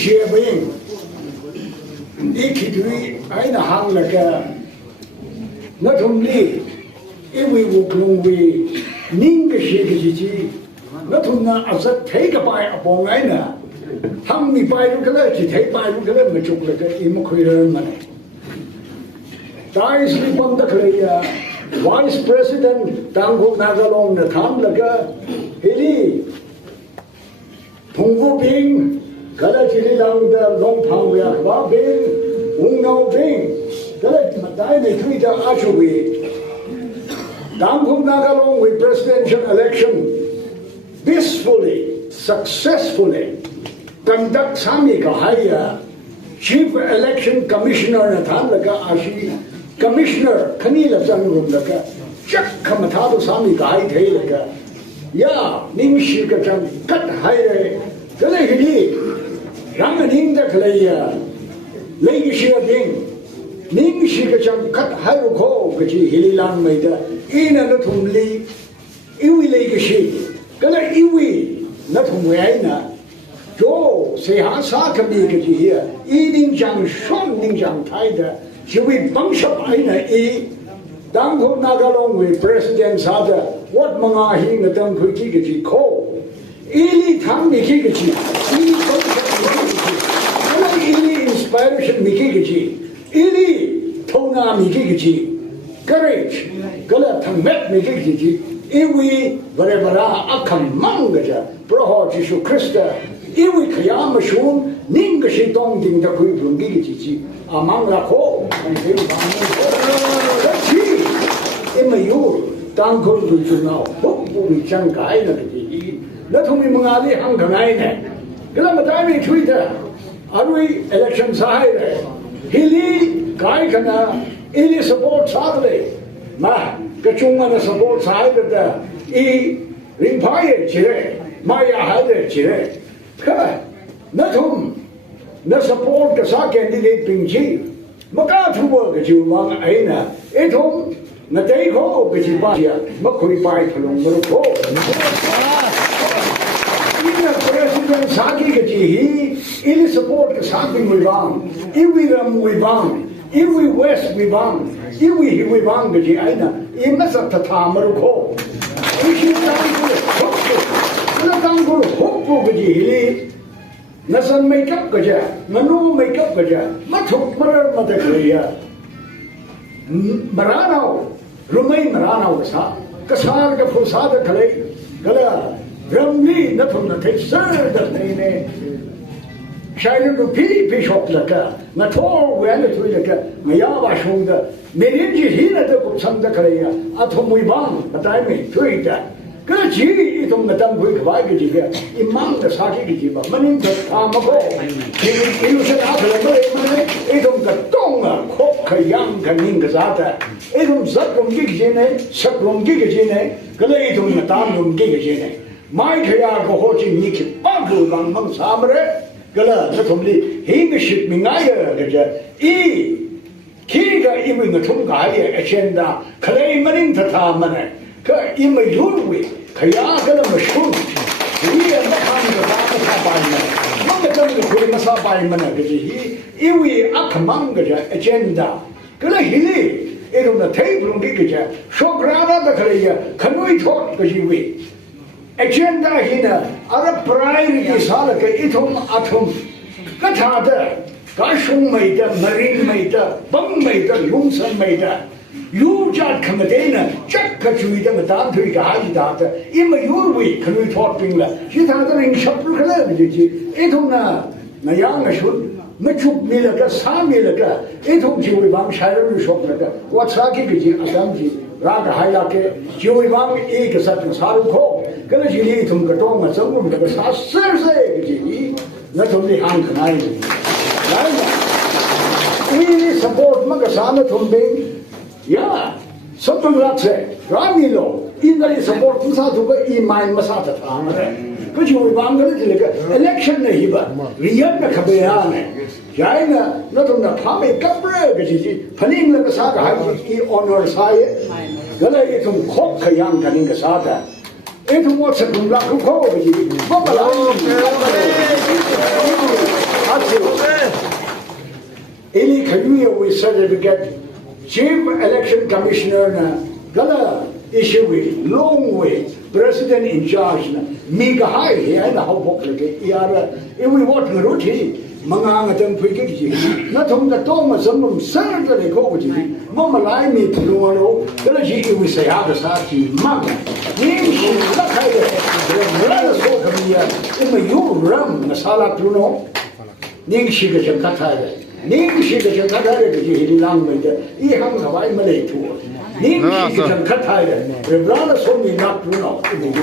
share being. Ikitui aina hang laka. Not only if we walk long way, Ning shake not only as a take a bite upon aina. Hang me by the color, take by the color, the chocolate, immaculate money. Dies upon the Korea, Vice President Tango Nagalong, the Tamlaga, Hili, Pungo Bing, Kalachili Lang, the Long Pangya, Babin, Ungao Bing, Kalachili Twitter Ashawi, Tango Nagalong with presidential election peacefully, successfully, conduct Sami Kahaya, Chief Election Commissioner Nathanlaga Ashi. Commissioner Kanila Zangrumlaka, Jack Kamatado Sami Gai Taylaka, Ya, Ning Shikatan, Cut Hire, Kalahili, Ramaning the Kalaya, Lady Shiabing, Ning Shikatan, Cut Hiroko, Gaji Hililan Maida, Ina Natumli, Iwi Legashi, Kala Iwi, Natumwaina, Jo, say Hasaka Gaji here, Eating Jang Shon Ning Jang Taida. Should we bunch up aina e? Dango Nagalong with President Sada, what mangahi na dang kujigaji ko? Ili tam mikigaji, ili bunch ili inspiration mikigaji, ili tona mikigaji, courage, gala tamet mikigaji, iwi varevara akam mangaja, proho Jishu Krista, iwi kayama shun, ningashi dong ding da kui bungigaji. Among la ko, and they that's he. Emmayu, Tango to now, hopefully Chankai, not only Mangadi Hankanine, Galamatari Twitter, are we elections high? Hili, Kaikana, Ili support Sadly, Ma, Kachumana support side of the E. Rimpaye Chire, Maya Hade Chire, not whom. Na support ka sa candidate pingchi makathuwa ka jiwang aina ethom na dai ko ka jibasia makhoi pai phalong maro ko ina president saki ka ji ili support ka sa ping wibang iwi ram wibang iwi west wibang iwi wibang ka ji aina ina sa tatha maro ko ishi tang ko hokko ka ji Nasan makeup gaja, Manu makeup gaja, Matuk Marar Madakaya Maranao, Rumay Maranao sa, Kasar the Fusada Kalay, Gala, Ramni, Natum the Texer, the Nene, Shining to Pili Bishop Laka, Nator, Wellaka, Mayava Shunda, Medinji Hina the Kupsanda Kalaya, Atomwiban, but I may tweet that. Gaji itong natang quick baggy here, Imang the Saki Giba, Manin the Tamako, you said after itong Katonga, Koka Yang Kaningazata, Edum Zakum Gigine, Sakum Gigine, Galatum Natamum Gigine, my Kayako Hochi Niki Bagu Bang Samre, Gala, Satumli, Hingaship Mingaya, E. Kiga even the Tunga agenda, Kalay Manin Tatamane. Ima Yurwi, Kayakala Mashun, we are not on the Bama Manga the Kurimasa by Managaji, Iwi Akamangaja agenda, Kala Hili, it on the table Gigaja, Shograna the Kalaya, can we talk Gajiwi? Agenda Hina, other priority Salaka, Itum Atum, Katada, Kashum Maida, Marine Maida, Bum Maida, Lumsan Maida. You just come again, Jack Kachuita, Madame Tuika, Ima Yurwi, can we talk Pingla? She's answering Shapur Kalabiji, Etona, Nayanga should, Machuk Milaka, Sam Milaka, Etum Jiwibam, Shire Shoplaka, what's Saki Adamji, Raga Hailake, Jiwibam, Ekasat and Saruko, Kalajini, Tum Katoma, some of the Serse, not only Hankanai. We support Magasana Tumbing. Yeah, something like that. Ramilo, either support Satuka, Imai Masata. Could you election Hiba, Riana Kabeane, Jaina, not on the Pame Capra, Paning Lakasaka, honor Saye, Galayatum Koka Yang Kaningasata, e tu mo se kun la ku ko ji mo ma la Eli Kayuya we certificate Chief Election Commissioner na gala issue we long way President in charge na miga hai he na ho bok lege yara e we what ngaruti mga ngatang pwede ji na thong da to ma samum sar da le ko ji mo ma lai mi tlo no gala ji e we say ha da sa ji ma ni shi la kai de la so kamia e ma yu ram na sala tuno ni shi ga jam ka thai de你是个像他这个就是浪费的，一行他外没来做。你是个像他的，不然说你那不闹，你就。